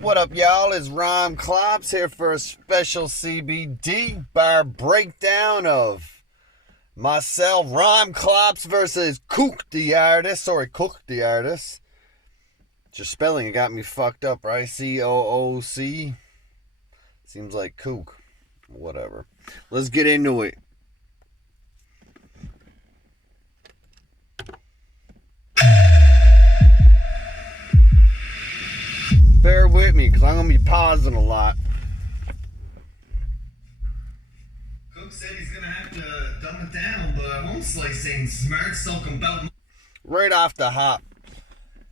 What up, y'all? It's rhymeclops here for a special c.b.d. bar breakdown of myself, rhymeclops versus cooc the artist. Sorry, cook the artist. Just spelling it got me fucked up, right? C-O-O-C. Seems like kook. Whatever. Let's get into it. Bear with me, because I'm going to be pausing a lot. Cook said he's going to have to dumb it down, but I won't like saying smart sulking about... Right off the hop.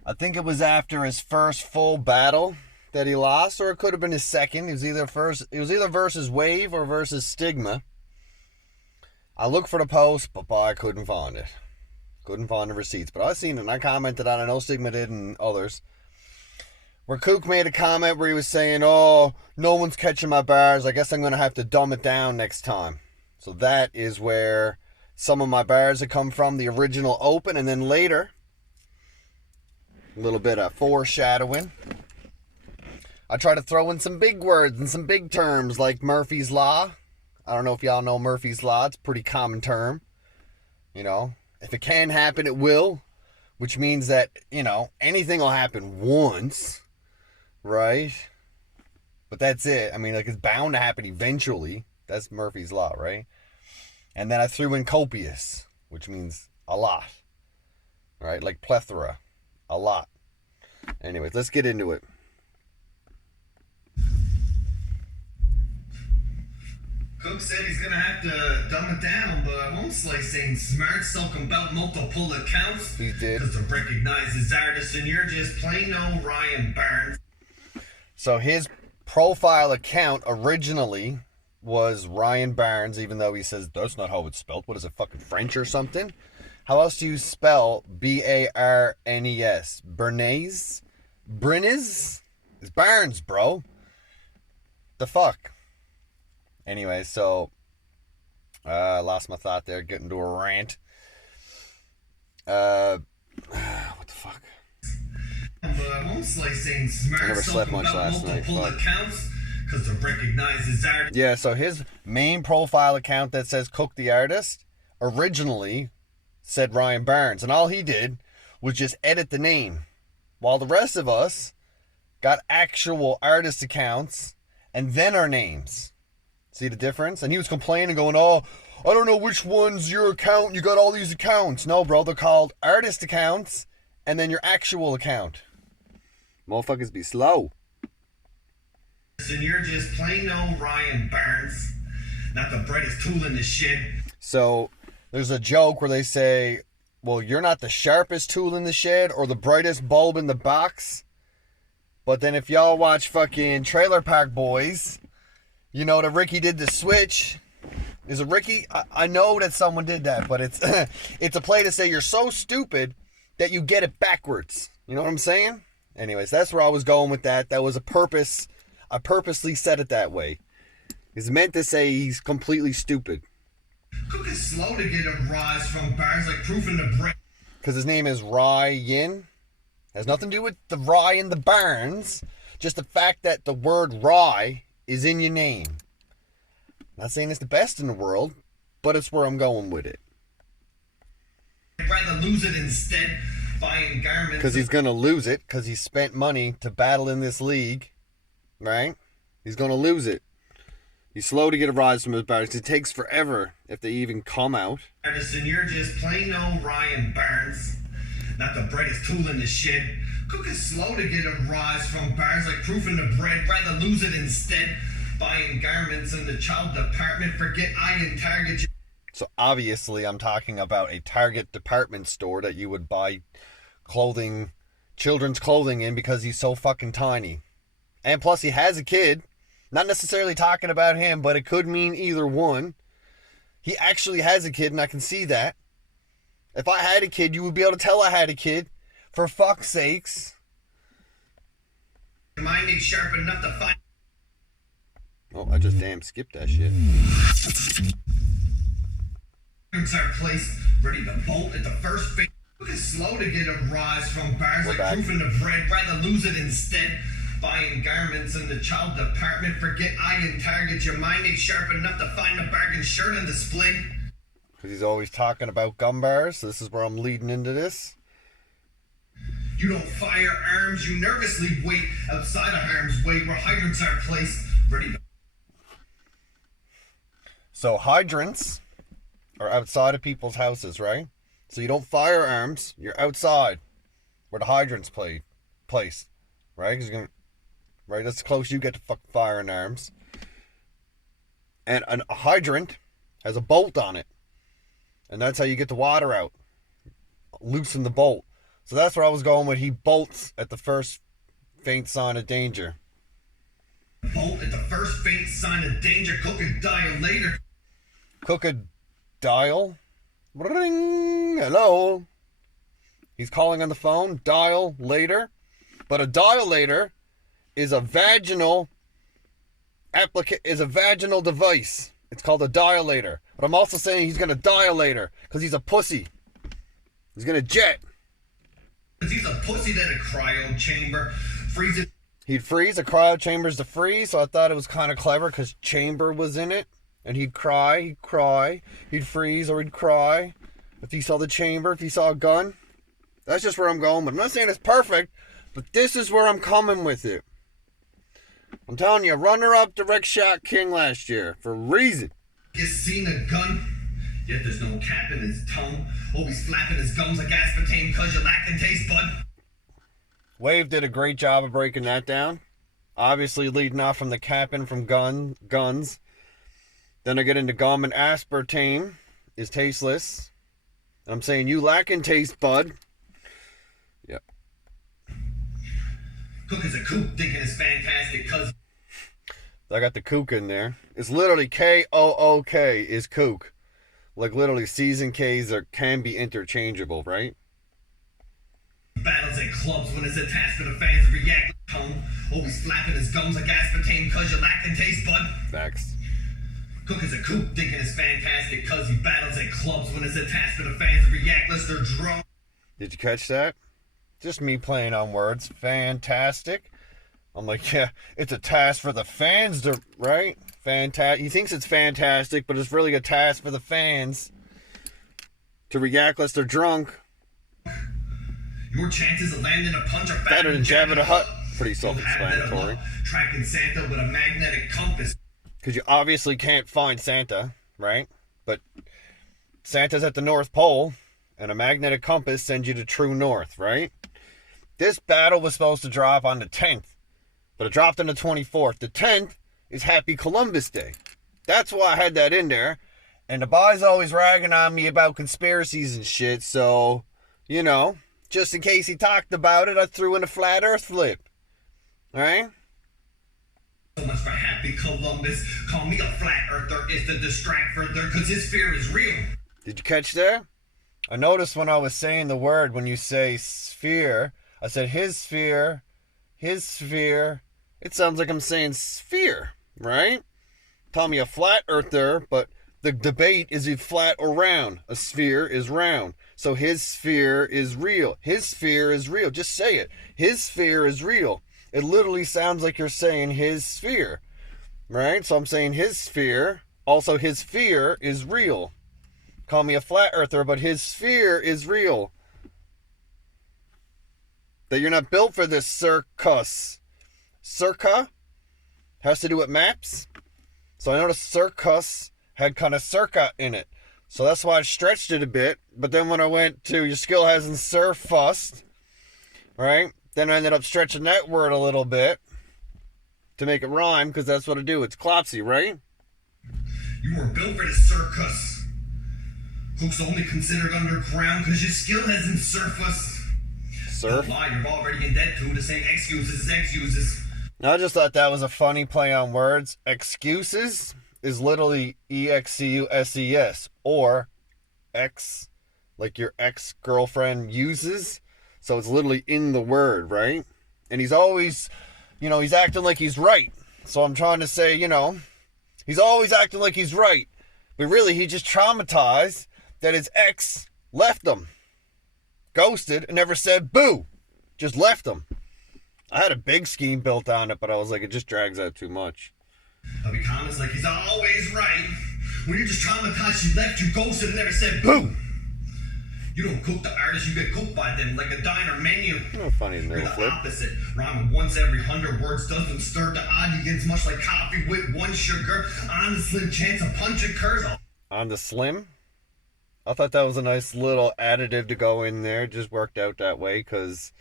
I think it was after his first full battle that he lost, or it could have been his second. It was either versus Wave or versus Stigma. I looked for the post, but I couldn't find it. Couldn't find the receipts, but I seen it and I commented on it. I know Stigma did and others. Where Cooc made a comment where he was saying, oh, no one's catching my bars. I guess I'm going to have to dumb it down next time. So that is where some of my bars have come from, the original open, and then later, a little bit of foreshadowing. I try to throw in some big words and some big terms like Murphy's Law. I don't know if y'all know Murphy's Law. It's a pretty common term. You know, if it can happen, it will. Which means that, you know, anything will happen once. Right? But that's it. I mean, like, it's bound to happen eventually. That's Murphy's Law, right? And then I threw in copious, which means a lot. Right? Like plethora. A lot. Anyways, let's get into it. Cook said he's going to have to dumb it down, but I won't like saying smart sulking about multiple accounts. He did. Because to recognize his artist, and you're just plain old Ryan Barnes. So his profile account originally was Ryan Barnes, even though he says that's not how it's spelled. What is it, fucking French or something? How else do you spell B-A-R-N-E-S? Bernays? Brinnes? It's Barnes, bro. The fuck? Anyway, so I lost my thought there, getting into a rant. What the fuck? But I won't like saying smart I never slept much last night. Accounts because to recognize his artist. Yeah, so his main profile account that says Cook the Artist originally said Ryan Barnes, and all he did was just edit the name, while the rest of us got actual artist accounts and then our names. See the difference? And he was complaining, going, oh, I don't know which one's your account. You got all these accounts. No, bro, they're called artist accounts and then your actual account. Motherfuckers be slow. And you're just plain old Ryan Barnes, not the brightest tool in the shed. So there's a joke where they say, well, you're not the sharpest tool in the shed or the brightest bulb in the box. But then if y'all watch fucking Trailer Park Boys, you know that Ricky did the switch. Is it Ricky? I know that someone did that, but it's it's a play to say you're so stupid that you get it backwards. You know what I'm saying? Anyways, that's where I was going with that. That was a purpose. I purposely said it that way. It's meant to say he's completely stupid. Cook is slow to get a rise from bars like proof in the break. Because his name is Ryan. Has nothing to do with the rye and the Barnes. Just the fact that the word rye is in your name. Not saying it's the best in the world, but it's where I'm going with it. I'd rather lose it instead buying garments. Because he's going to lose it because he spent money to battle in this league. Right? He's going to lose it. He's slow to get a rise from his bars. It takes forever if they even come out. Artisan, you're just plain old Ryan Barnes, not the brightest tool in the shed. Cook is slow to get a rise from bars like proof in the bread. Rather lose it instead buying garments in the child department. Forget Iron Target. So obviously I'm talking about a Target department store that you would buy clothing, children's clothing in because he's so fucking tiny. And plus he has a kid. Not necessarily talking about him, but it could mean either one. He actually has a kid and I can see that. If I had a kid, you would be able to tell I had a kid. For fuck's sakes. Mind ain't sharp enough to find. Oh, I just damn skipped that shit. Our place ready to bolt at the first phase. Cook is slow to get a rise from bars We're like back. proof in the bread. Rather lose it instead Buying garments in the child department. Forget iron target. Your mind ain't sharp enough to find a bargain shirt on display. Because he's always talking about gun bars. So this is where I'm leading into this. You don't fire arms. You nervously wait outside of harm's way where hydrants are placed. Ready to... So hydrants are outside of people's houses, right? So you don't fire arms. You're outside where the hydrant's placed, right? 'Cause you're gonna, right? That's the closest you get to fucking firing arms. And a hydrant has a bolt on it. And that's how you get the water out. Loosen the bolt. So that's where I was going with. He bolts at the first faint sign of danger. Bolt at the first faint sign of danger. Cook and dial later. Cook a dial. Ring. Hello. He's calling on the phone. Dial later. But a dial later is a vaginal device. It's called a dilator. But I'm also saying he's gonna dial later because he's a pussy. He's gonna jet. He's a pussy that a cryo chamber freezes. He'd freeze. A cryo chamber's to freeze, so I thought it was kind of clever because chamber was in it. And he'd cry. He'd freeze or he'd cry. If he saw the chamber, if he saw a gun. That's just where I'm going. But I'm not saying it's perfect, but this is where I'm coming with it. I'm telling you, runner-up direct shot king last year for a reason. You seen a gun, yet there's no cap in his tongue. Always flapping his gums like aspartame cause you're lacking taste bud. Wave did a great job of breaking that down. Obviously leading off from the capping from guns. Then I get into gum and aspartame is tasteless. And I'm saying you lacking taste bud. Yep. Cook is a cooc, thinking it's fantastic cause... I got the cooc in there. It's literally K-O-O-K is cooc. Like literally C's and K's can be interchangeable, right? Battles at clubs when it's a task for the fans to react like tone. Always flapping his gums like aspartame cause you're lacking taste bud. Facts. Cook is a cooc, thinking it's fantastic cause he battles at clubs when it's a task for the fans to react lest they're drunk. Did you catch that? Just me playing on words. Fantastic. I'm like, yeah, it's a task for the fans to, right? He thinks it's fantastic, but it's really a task for the fans to react lest they're drunk. Your chances of landing a punch are Better than Jabba the Hutt. Pretty self-explanatory. Tracking Santa with a magnetic compass. Because you obviously can't find Santa, right? But Santa's at the North Pole, and a magnetic compass sends you to true north, right? This battle was supposed to drop on the 10th, but it dropped on the 24th. The 10th is Happy Columbus Day. That's why I had that in there. And the boys always ragging on me about conspiracies and shit, so, you know, just in case he talked about it, I threw in a flat earth flip. Alright? So much for Happy Columbus. Call me a flat earther is to distract further, cause his fear is real. Did you catch that? I noticed when I was saying the word, when you say sphere, I said his sphere. It sounds like I'm saying sphere, right? Call me a flat earther, but the debate is it flat or round. A sphere is round. So his sphere is real. His sphere is real. Just say it. His sphere is real. It literally sounds like you're saying his sphere, right? So I'm saying his sphere. Also, his fear is real. Call me a flat earther, but his sphere is real. That you're not built for this circus. Circa has to do with maps. So I noticed circus had kind of circa in it. So that's why I stretched it a bit. But then when I went to your skill hasn't surfust, right? Then I ended up stretching that word a little bit to make it rhyme, because that's what I do. It's clopsy, right? You were built for the circus. Cook's only considered underground because your skill hasn't surfaced. Surf? Don't lie, you're already in debt to the same excuses as X uses. I just thought that was a funny play on words. Excuses is literally E-X-C-U-S-E-S, or X, like your ex-girlfriend uses. So it's literally in the word, right? And he's always, he's acting like he's right. So I'm trying to say, he's always acting like he's right. But really, he just traumatized that his ex left him. Ghosted and never said boo. Just left him. I had a big scheme built on it, but I was like, it just drags out too much. There'll be comments like, he's always right. When you're just traumatized, she left you, ghosted, and never said boo. You don't cook the artist, you get cooked by them like a diner menu. No funny You're no the flip. opposite. Rhyming once every 100 words doesn't stir the audience, much like coffee with one sugar. On the slim chance a punch occurs. On the slim, I thought that was a nice little additive to go in there. It just worked out that way because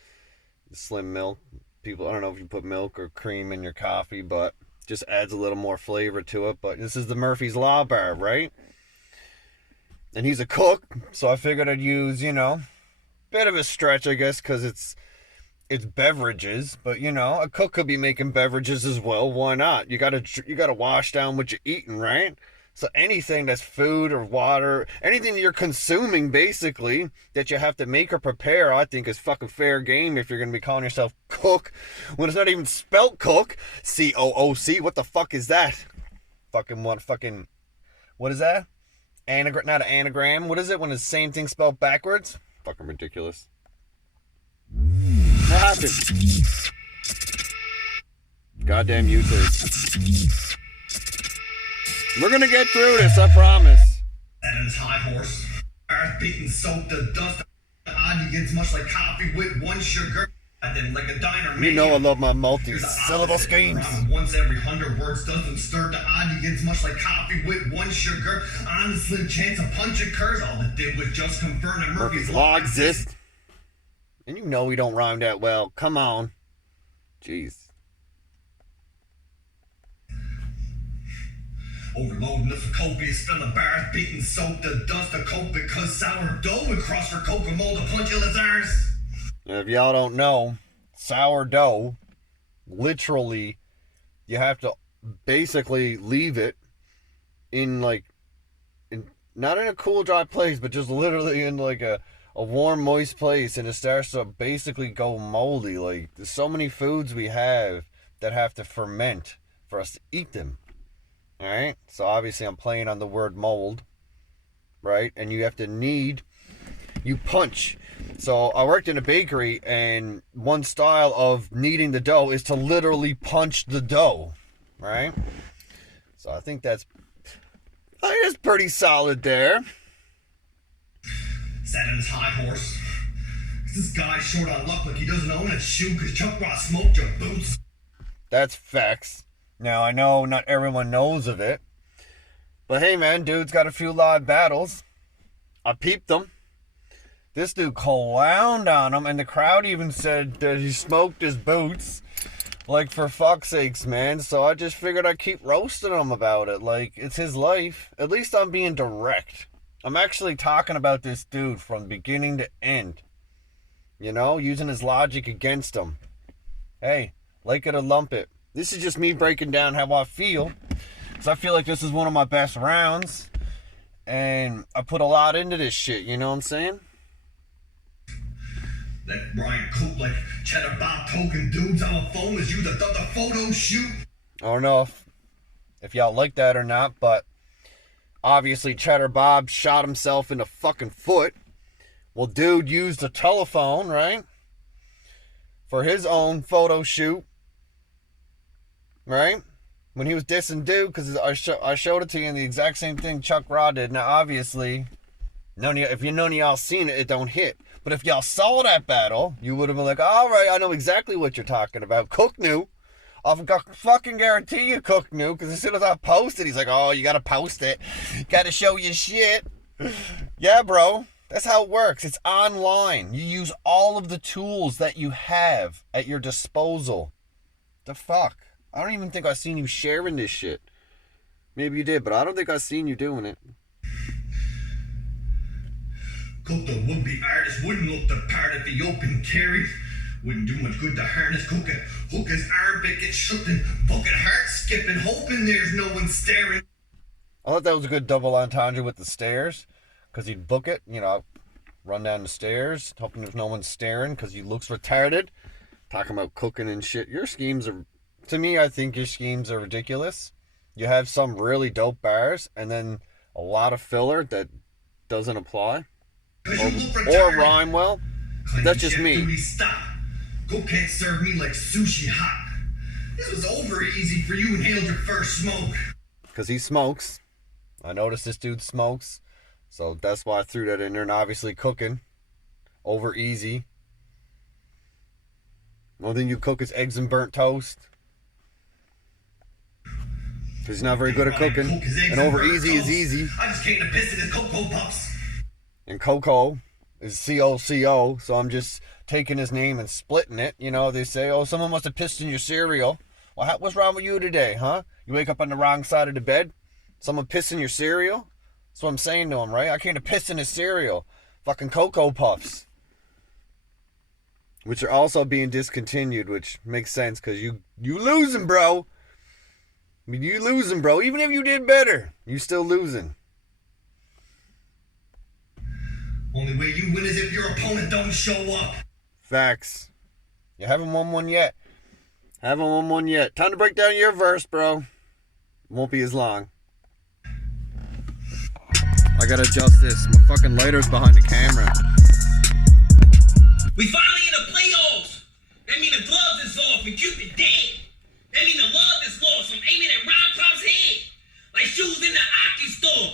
slim milk, people, I don't know if you put milk or cream in your coffee, but just adds a little more flavor to it. But this is the Murphy's Law bar, right? And he's a cook, so I figured I'd use, bit of a stretch, I guess, because it's beverages. But a cook could be making beverages as well. Why not? You gotta wash down what you're eating, right? So anything that's food or water, anything that you're consuming, basically, that you have to make or prepare, I think is fucking fair game if you're gonna be calling yourself cook when it's not even spelt cook. C-O-O-C. What the fuck is that? What is that? Not an anagram. What is it when it's the same thing spelled backwards? Fucking ridiculous. What happened? Goddamn YouTube. We're gonna get through this, I promise. And his high horse. Earth beaten, soaked the dust. The audience, much like coffee with one sugar. And then like a diner menu. You know I love my multi-syllable schemes. Once every 100 words doesn't stir the audience, much like coffee with one sugar. On the slim chance a punch occurs. All it did was just confirm that Murphy's Law exists. And you know we don't rhyme that well. Come on. Jeez. Overloading the copious, fill the bars, beating, soak the dust of coke because sourdough would cross for coke and mold a punch of ours. If y'all don't know, sourdough, literally, you have to basically leave it not in a cool, dry place, but just literally in like a warm, moist place, and it starts to basically go moldy. Like, there's so many foods we have that have to ferment for us to eat them. Alright? So obviously I'm playing on the word mold, right? And you punch. So I worked in a bakery, and one style of kneading the dough is to literally punch the dough, right? So I think that's pretty solid there. Sat on his high horse. This guy's short on luck, like he doesn't own a shoe because Chuck Ross smoked your boots. That's facts. Now I know not everyone knows of it, but hey man, dude's got a few live battles. I peeped them. This dude clowned on him, and the crowd even said that he smoked his boots. Like, for fuck's sakes, man. So I just figured I'd keep roasting him about it. Like, it's his life. At least I'm being direct. I'm actually talking about this dude from beginning to end. Using his logic against him. Hey, like it or lump it. This is just me breaking down how I feel. Because I feel like this is one of my best rounds. And I put a lot into this shit, you know what I'm saying? That Brian Coop like Cheddar Bob token dudes on the phone as you the photo shoot. I don't know if y'all like that or not, but obviously Cheddar Bob shot himself in the fucking foot. Well, dude used a telephone, right? For his own photo shoot. Right? When he was dissing dude, because I showed it to you in the exact same thing Chuck Raw did. Now, obviously, if none of y'all seen it, it don't hit. But if y'all saw that battle, you would have been like, all right, I know exactly what you're talking about. Cook knew. I fucking guarantee you Cook knew, because as soon as I posted, he's like, oh, you got to post it. Got to show your shit. Yeah, bro. That's how it works. It's online. You use all of the tools that you have at your disposal. The fuck? I don't even think I've seen you sharing this shit. Maybe you did, but I don't think I've seen you doing it. Cook the would-be artist wouldn't look the part if he open carried. Wouldn't do much good to harness Cook it. Hook his armpit, get shook and bucket heart skipping, hoping there's no one staring. I thought that was a good double entendre with the stairs, because he'd book it, run down the stairs, hoping there's no one staring, because he looks retarded. Talking about cooking and shit. Your schemes are, to me, I think your schemes are ridiculous. You have some really dope bars, and then a lot of filler that doesn't apply. Or rhyme well. That's just me. Cook can't serve me like sushi hot. This was over easy for you inhaled your first smoke. Because he smokes. I noticed this dude smokes. So that's why I threw that in there. And obviously cooking. Over easy. The only thing you cook is eggs and burnt toast. Because he's not very good at cooking. And over easy is easy. I just came to piss in his Cocoa Puffs. And Coco is C-O-C-O. So I'm just taking his name and splitting it. You know, they say, oh, someone must have pissed in your cereal. Well, what's wrong with you today, huh? You wake up on the wrong side of the bed? Someone piss in your cereal? That's what I'm saying to him, right? I came to piss in his cereal. Fucking Cocoa Puffs. Which are also being discontinued, which makes sense because you losing, bro. I mean, you losing, bro. Even if you did better, you still losing. Only way you win is if your opponent don't show up. Facts. You haven't won one yet. Haven't won one yet. Time to break down your verse, bro. Won't be as long. I gotta adjust this. My fucking lighter's behind the camera. We finally in the playoffs. That mean the gloves is off and Cupid dead. That mean the love is lost. I'm aiming at rhymeclops' head like shoes in the Aki store.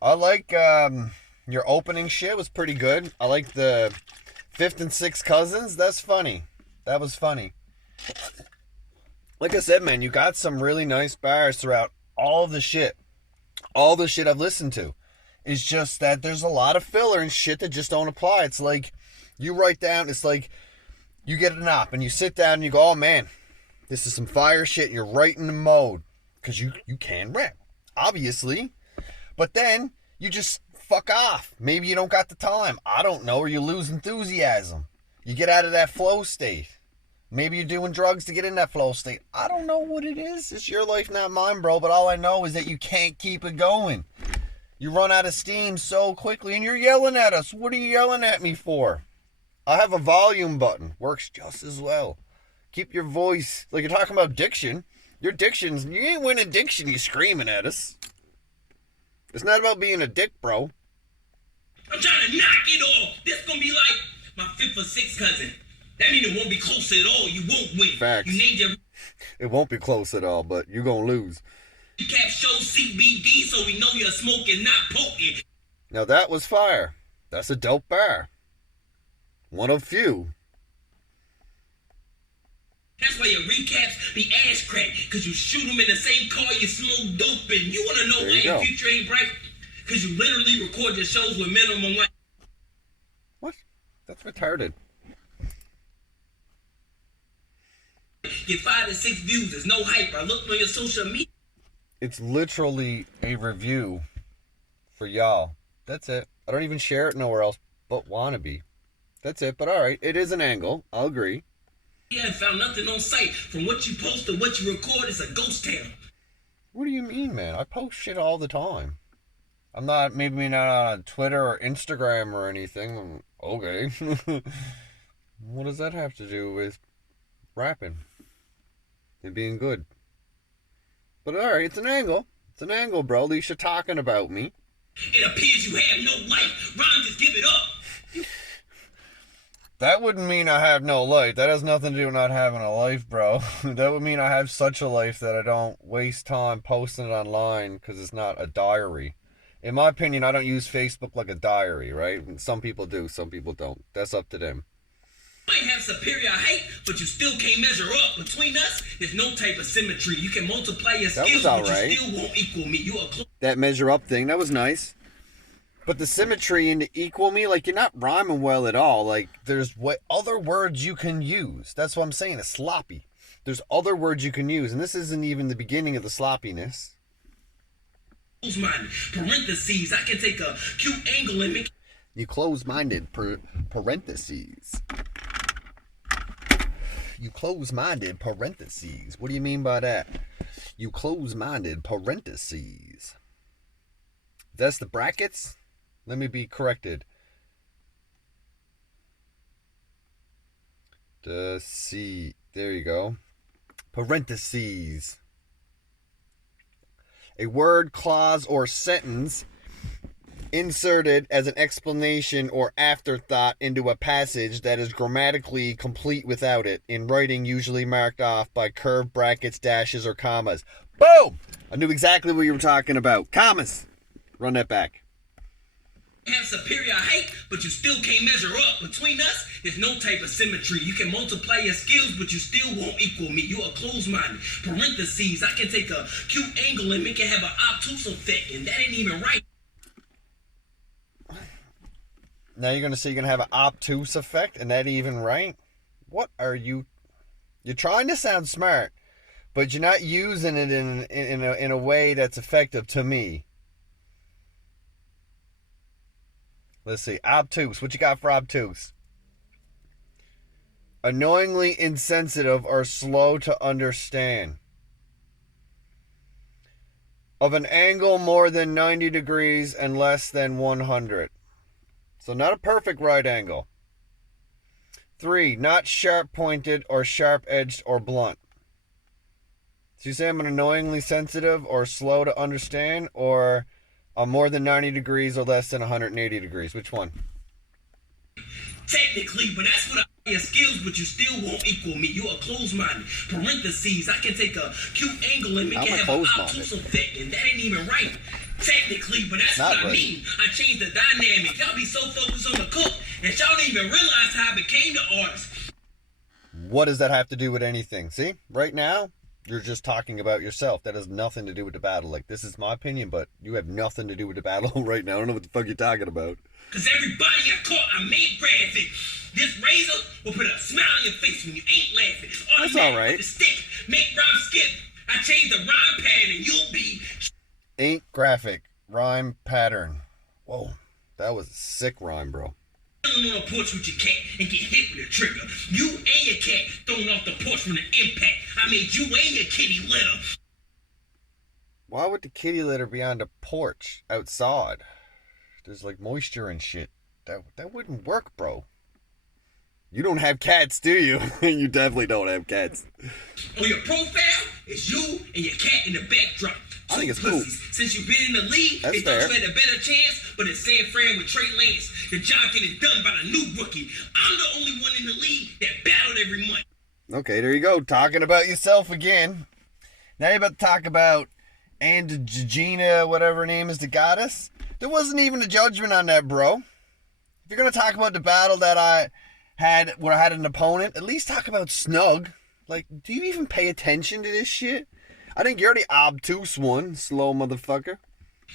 I like your opening shit was pretty good. I like the 5th and 6th cousins. That's funny. That was funny. Like I said, man, you got some really nice bars throughout all the shit. All the shit I've listened to. It's just that there's a lot of filler and shit that just don't apply. It's like you write down, it's like you get an op and you sit down and you go, oh man, this is some fire shit. And you're right in the mode because you can rap, obviously. But then you just fuck off. Maybe you don't got the time. I don't know. Or you lose enthusiasm. You get out of that flow state. Maybe you're doing drugs to get in that flow state. I don't know what it is. It's your life, not mine, bro. But all I know is that you can't keep it going. You run out of steam so quickly and you're yelling at us. What are you yelling at me for? I have a volume button. Works just as well. Keep your voice. Like you're talking about diction. Your diction's, you ain't winning diction. You screaming at us. It's not about being a dick, bro. I'm trying to knock it off. This gonna be like my 5th or 6th cousin. That mean it won't be close at all. You won't win. Facts. You named your It won't be close at all, but you're gonna lose. recap show c.b.d. so we know you're smoking, not poking. Now that was fire. That's a dope bar. One of few. That's why your recaps be ass crack, because you shoot them in the same car you smoke dope in. You want to know why your future ain't bright? Because you literally record your shows with minimum like... What? That's retarded. Get 5 to 6 views. There's no hype. I looked on your social media. It's literally a review for y'all. That's it. I don't even share it nowhere else but Wannabe. That's it. But alright, it is an angle. I'll agree. Yeah, and found nothing on site. From what you post to what you record, it's a ghost town. What do you mean, man? I post shit all the time. I'm not, maybe not on Twitter or Instagram or anything. Okay. What does that have to do with rapping and being good? But alright, it's an angle. It's an angle, bro. At least you're talking about me. It appears you have no life. Ron, just give it up. That wouldn't mean I have no life. That has nothing to do with not having a life, bro. That would mean I have such a life that I don't waste time posting it online because it's not a diary. In my opinion, I don't use Facebook like a diary, right? Some people do, some people don't. That's up to them. You might have superior height, but you still can't measure up. Between us, there's no type of symmetry. You can multiply your skills, but you still won't equal me. You are close. That measure up thing, that was nice. But the symmetry and the equal me, like, you're not rhyming well at all. Like, there's what other words you can use. That's what I'm saying. It's sloppy. There's other words you can use. And this isn't even the beginning of the sloppiness. Close-minded. Parentheses. I can take a cute angle and make... You close-minded parentheses. You close-minded parentheses. What do you mean by that? You close-minded parentheses. That's the brackets? Let me be corrected. C. There you go. Parentheses. A word, clause, or sentence inserted as an explanation or afterthought into a passage that is grammatically complete without it, in writing usually marked off by curved brackets, dashes, or commas. Boom! I knew exactly what you were talking about. Commas. Run that back. Have superior height, but you still can't measure up. Between us, there's no type of symmetry. You can multiply your skills, but you still won't equal me. You are closed-minded. Parentheses, I can take a cute angle and make it have an obtuse effect, and that ain't even right. Now you're going to say you're going to have an obtuse effect, and that ain't even right? What are you... You're trying to sound smart, but you're not using it in a way that's effective to me. Let's see. Obtuse. What you got for obtuse? Annoyingly insensitive or slow to understand. Of an angle more than 90 degrees and less than 100. So not a perfect right angle. 3. Not sharp-pointed or sharp-edged or blunt. So you say I'm an annoyingly sensitive or slow to understand, or more than 90 degrees or less than 180 degrees. Which one? Technically, but that's what I your skills, but you still won't equal me. You are closed-minded. Parentheses, I can take a cute angle and make it have an obtuse effect, and that ain't even right. Technically, but that's what I mean. I changed the dynamic. Y'all be so focused on the cook that y'all don't even realize how I became the artist. What does that have to do with anything? See, right now, you're just talking about yourself. That has nothing to do with the battle. Like, this is my opinion, but you have nothing to do with the battle right now. I don't know what the fuck you're talking about. Because everybody I caught, I made graphic. This razor will put a smile on your face when you ain't laughing. It's that's all right. With the stick, make rhyme skip. I changed the rhyme pattern, you'll be... Ain't graphic. Rhyme pattern. Whoa. That was a sick rhyme, bro. On a porch with your cat and get hit with a trigger. You and your cat thrown off the porch from the impact. I made you and your kitty litter. Why would the kitty litter be on the porch outside? There's like moisture and shit. That wouldn't work, bro. You don't have cats, do you? You definitely don't have cats. On your profile, it's you and your cat in the backdrop. I think it's cool. Since you've been in the league, they thought you had a better chance, but it's San Fran with Trey Lance. The job getting done by the new rookie. I'm the only one in the league that battled every month. Okay, there you go. Talking about yourself again. Now you're about to talk about Gina, whatever her name is, the goddess. There wasn't even a judgment on that, bro. If you're going to talk about the battle that I had, where I had an opponent, at least talk about Snug. Like, do you even pay attention to this shit? I think you're the obtuse one, slow motherfucker.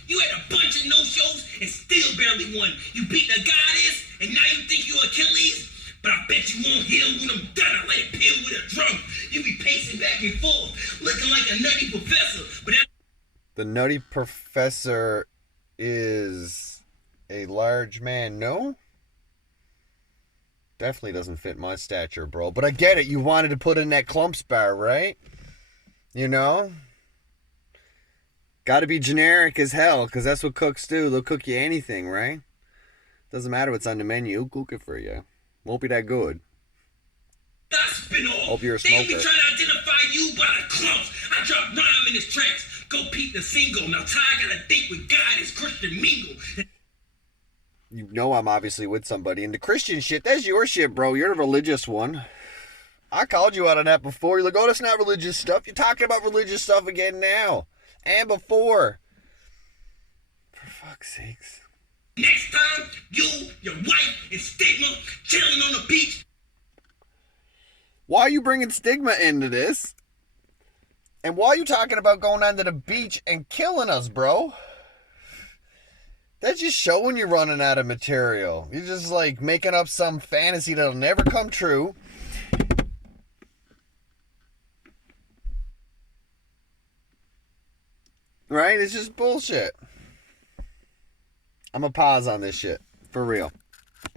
You had a bunch of no-shows and still barely won. You beat the goddess, and now you think you're Achilles? But I bet you won't heal when I'm done. I let it peel with a drum. You be pacing back and forth, looking like a nutty professor. But the nutty professor is a large man, no? Definitely doesn't fit my stature, bro. But I get it. You wanted to put in that clumps bar, right? You know? Got to be generic as hell, because that's what cooks do. They'll cook you anything, right? Doesn't matter what's on the menu. They'll cook it for you. Won't be that good. Hope you're a smoker. They be trying to identify you by the clumps. I drop rhyme in his tracks. Go peep the single. Now Ty got a date with God is Christian Mingle. You know I'm obviously with somebody. And the Christian shit, that's your shit, bro. You're the religious one. I called you out on that before. You're like, oh, that's not religious stuff. You're talking about religious stuff again now. And before. For fuck's sakes. Next time, you, your wife, and Stigma chilling on the beach. Why are you bringing Stigma into this? And why are you talking about going onto the beach and killing us, bro? That's just showing you're running out of material. You're just like making up some fantasy that'll never come true. Right? It's just bullshit. I'm gonna pause on this shit. For real.